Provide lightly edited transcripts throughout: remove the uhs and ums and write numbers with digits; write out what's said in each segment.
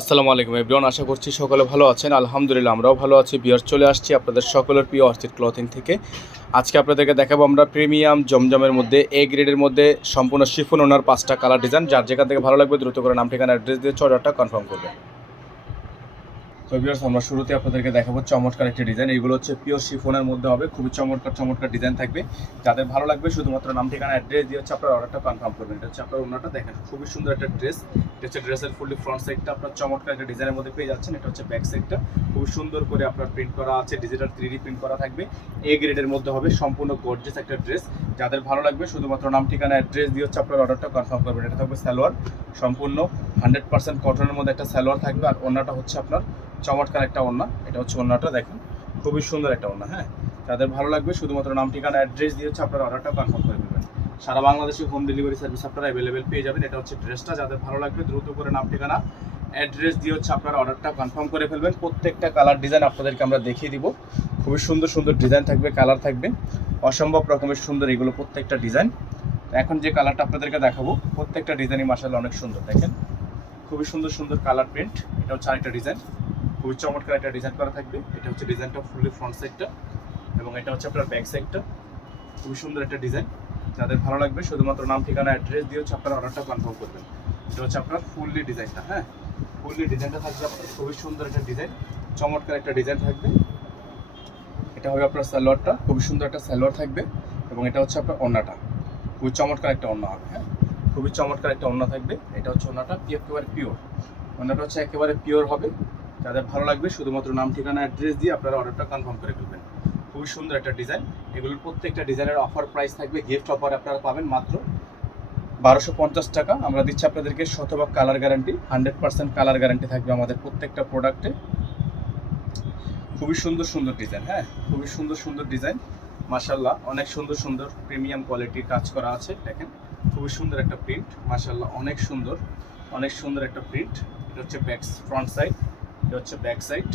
আসসালামু আলাইকুম এভরিওয়ান, আশা করছি সকলে ভালো আছেন। আলহামদুলিল্লাহ আমরাও ভালো আছি। বিয়ার চলে আসছি আপনাদের সকলের প্রিয় অর্চিড ক্লথিং থেকে। আজকে আপনাদেরকে দেখাবো আমরা প্রিমিয়াম জমজমের মধ্যে এ গ্রেডের মধ্যে সম্পূর্ণ শিফন ওনার 5টা কালার ডিজাইন। যার যেখান থেকে ভালো লাগবে দ্রুত করে নাম ঠিকানা অ্যাড্রেস দিয়ে অর্ডারটা কনফার্ম করবেন। তো ভিউয়ার্স, আমরা শুরুতে আপনাদেরকে দেখাবো চমৎকার একটি ডিজাইন। এইগুলো হচ্ছে পিওর শিফনের মধ্যে হবে, খুবই চমৎকার ডিজাইন থাকবে। যাদের ভালো লাগবে শুধুমাত্র নাম ঠিকানা অ্যাড্রেস দিয়ে হচ্ছে আপনার অর্ডারটা কনফার্ম করবেন। এটা হচ্ছে আপনার ওনাটা, দেখেন খুবই সুন্দর একটা ড্রেস। এটা হচ্ছে ড্রেসের ফুললি ফ্রন্ট সাইডটা আপনার চমৎকার একটা ডিজাইনের মধ্যে পেয়ে যাচ্ছেন। এটা হচ্ছে ব্যাক সাইডটা খুবই সুন্দর করে আপনার প্রিন্ট করা আছে, ডিজিটাল 3D প্রিন্ট করা থাকবে। এ গ্রেডের মধ্যে হবে, সম্পূর্ণ গর্জিয়াস একটা ড্রেস। যাদের ভালো লাগবে শুধুমাত্র নাম ঠিকানা অ্যাড্রেস দিয়ে হচ্ছে আপনার অর্ডারটা কনফার্ম করবেন। এটা থাকবে সালোয়ার, সম্পূর্ণ 100% কটনের মধ্যে একটা সালোয়ার থাকবে। আর ওনাটা হচ্ছে আপনার চমৎকার একটা ওড়না। এটা হচ্ছে ওড়নাটা, দেখেন খুবই সুন্দর একটা ওড়না। হ্যাঁ, যাদের ভালো লাগবে শুধুমাত্র নাম ঠিকানা অ্যাড্রেস দিয়ে হচ্ছে আপনার অর্ডারটা কনফার্ম করে দেবেন। সারা বাংলাদেশে হোম ডেলিভারি সার্ভিস আপনারা অ্যাভেলেবেল পেয়ে যাবেন। এটা হচ্ছে ড্রেসটা, যাদের ভালো লাগবে দ্রুত করে নাম ঠিকানা অ্যাড্রেস দিয়ে হচ্ছে আপনার অর্ডারটা কনফার্ম করে ফেলবেন। প্রত্যেকটা কালার ডিজাইন আপনাদেরকে আমরা দেখিয়ে দিব। খুবই সুন্দর ডিজাইন থাকবে, কালার থাকবে অসম্ভব রকমের সুন্দর এগুলো প্রত্যেকটা ডিজাইন। এখন যে কালারটা আপনাদেরকে দেখাবো প্রত্যেকটা ডিজাইনই মাশাআল্লাহ অনেক সুন্দর। দেখেন খুবই সুন্দর কালার প্রিন্ট। এটা হচ্ছে আরেকটা ডিজাইন, খুবই চমৎকার একটা ডিজাইন করা থাকবে। এটা হচ্ছে ডিজাইনটা ফুললি ফ্রন্ট সাইডটা এবং এটা হচ্ছে আপনার ব্যাক সাইডটা। খুবই সুন্দর একটা ডিজাইন। যাদের ভালো লাগবে শুধুমাত্র নাম ঠিকানা অ্যাড্রেস দিয়ে হচ্ছে আপনার অর্ডারটা কনফার্ম করবেন। এটা হচ্ছে আপনার ফুললি ডিজাইনটা। হ্যাঁ, ফুললি ডিজাইনটা থাকবে আপনার খুবই সুন্দর একটা ডিজাইন, চমৎকার একটা ডিজাইন থাকবে। এটা হবে আপনার সালোয়ারটা, খুবই সুন্দর একটা সালোয়ার থাকবে এবং এটা হচ্ছে আপনার ওড়নাটা, খুবই চমৎকার একটা ওড়না হবে। হ্যাঁ, খুবই চমৎকার একটা ওড়না থাকবে। এটা হচ্ছে ওড়নাটা একেবারে পিওর, ওড়নাটা হচ্ছে একেবারে পিওর হবে। যাদের ভালো লাগবে শুধুমাত্র নাম ঠিকানা অ্যাড্রেস দিয়ে আপনারা অর্ডারটা কনফার্ম করে ফেলবেন। খুবই সুন্দর একটা ডিজাইন। এগুলোর প্রত্যেকটা ডিজাইনের অফার প্রাইস থাকবে, গিফট অফার আপনারা পাবেন মাত্র 1250 টাকা। আমরা দিচ্ছি আপনাদেরকে শতভাগ কালার গ্যারান্টি, 100% কালার গ্যারান্টি থাকবে আমাদের প্রত্যেকটা প্রোডাক্টে। খুবই সুন্দর ডিজাইন। হ্যাঁ, খুবই সুন্দর ডিজাইন মাশাআল্লাহ, অনেক সুন্দর প্রিমিয়াম কোয়ালিটির কাজ করা আছে। দেখেন খুবই সুন্দর একটা প্রিন্ট মাশাআল্লাহ, অনেক সুন্দর একটা প্রিন্ট। এটা হচ্ছে ফ্রন্ট সাইড, এটা হচ্ছে ব্যাক সাইড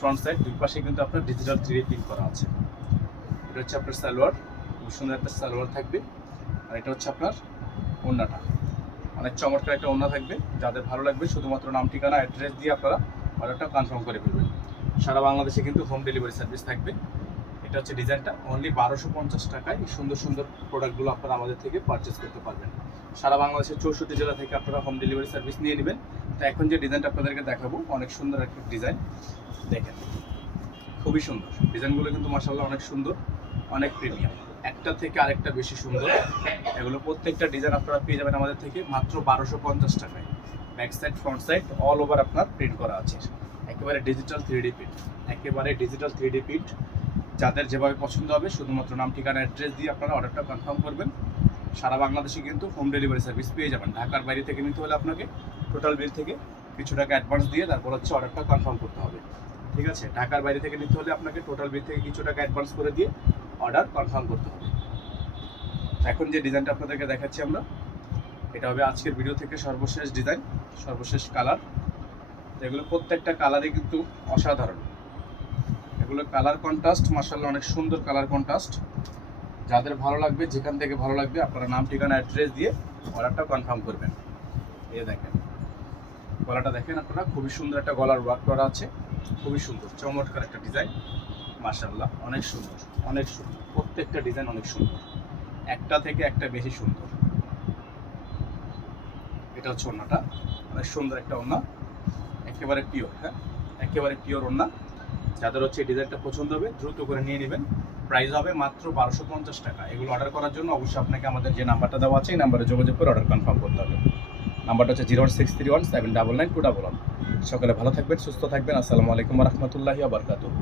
ফ্রন্ট সাইড দুই পাশে কিন্তু আপনার ডিজিটাল 3D প্রিন্ট করা আছে। এটা হচ্ছে আপনার সালোয়ার, খুব সুন্দর একটা সালোয়ার থাকবে। আর এটা হচ্ছে আপনার ওড়নাটা, অনেক চমৎকার একটা ওড়না থাকবে। যাদের ভালো লাগবে শুধুমাত্র নাম ঠিকানা অ্যাড্রেস দিয়ে আপনারা অর্ডারটা কনফার্ম করে ফেলবেন। সারা বাংলাদেশে কিন্তু হোম ডেলিভারি সার্ভিস থাকবে। এটা হচ্ছে ডিজাইনটা, অনলি 1250 টাকায় এই সুন্দর প্রোডাক্টগুলো আপনারা আমাদের থেকে পারচেস করতে পারবেন। সারা বাংলাদেশের 64 জেলা থেকে আপনারা হোম ডেলিভারি সার্ভিস নিয়ে নেবেন। তো এখন যে ডিজাইনটা আপনাদেরকে দেখাবো অনেক সুন্দর একটা ডিজাইন, দেখেন খুবই সুন্দর ডিজাইনগুলো কিন্তু মাশাআল্লাহ অনেক সুন্দর, অনেক প্রিমিয়াম, একটা থেকে আরেকটা বেশি সুন্দর। এগুলো প্রত্যেকটা ডিজাইন আপনারা পেয়ে যাবেন আমাদের থেকে মাত্র 1250 টাকায়। Back side front side all over আপনার প্রিন্ট করা আছে, একেবারে ডিজিটাল 3D প্রিন্ট। যাদের যেভাবে পছন্দ হবে শুধুমাত্র নাম ঠিকানা অ্যাড্রেস দিয়ে আপনারা অর্ডারটা কনফার্ম করবেন। সারা বাংলাদেশে কিন্তু হোম ডেলিভারি সার্ভিস পেয়ে যাবেন। ঢাকার বাইরে থেকে নিতে হলে আপনাকে টোটাল বিল থেকে কিছু টাকা অ্যাডভান্স দিয়ে তারপর হচ্ছে অর্ডারটা কনফার্ম করতে হবে। ঠিক আছে, ঢাকার বাইরে থেকে নিতে হলে আপনাকে টোটাল বিল থেকে কিছু টাকা অ্যাডভান্স করে দিয়ে অর্ডার কনফার্ম করতে হবে। এখন যে ডিজাইনটা আপনাদেরকে দেখাচ্ছি আমরা, এটা হবে আজকের ভিডিও থেকে সর্বশেষ ডিজাইন, সর্বশেষ কালার। এগুলো প্রত্যেকটা কালারই কিন্তু অসাধারণ। এগুলো কালার কন্ট্রাস্ট মাশাআল্লাহ, অনেক সুন্দর কালার কন্ট্রাস্ট। যাদের ভালো লাগবে যেখান থেকে ভালো লাগবে আপনারা নাম ঠিকানা অ্যাড্রেস দিয়ে অর্ডারটা কনফার্ম করবেন। এই দেখেন গলাটা দেখেন আপনারা, খুবই সুন্দর একটা গলার ওয়ার্ক করা আছে, খুবই সুন্দর চমৎকার একটা ডিজাইন মাশাআল্লাহ, অনেক সুন্দর প্রত্যেকটা ডিজাইন অনেক সুন্দর, একটা থেকে একটা বেশি সুন্দর। এটা হচ্ছে ওড়নাটা, অনেক সুন্দর একটা ওড়না, একেবারে পিওর। হ্যাঁ, একেবারে পিওর ওড়না। যাদের হচ্ছে এই ডিজাইনটা পছন্দ হবে দ্রুত করে নিয়ে নেবেন। প্রাইস হবে মাত্র 1250 টাকা। এগুলো অর্ডার করার জন্য অবশ্যই আপনাকে আমাদের যে নাম্বারটা দেওয়া আছে এই নাম্বারে যোগাযোগ করে অর্ডার কনফার্ম করতে হবে। নাম্বারটা হচ্ছে 01631 799 211। সকালে ভালো থাকবেন, সুস্থ থাকবেন। আসসালামু আলাইকুম ওয়া রাহমাতুল্লাহি ওয়া বারাকাতুহু।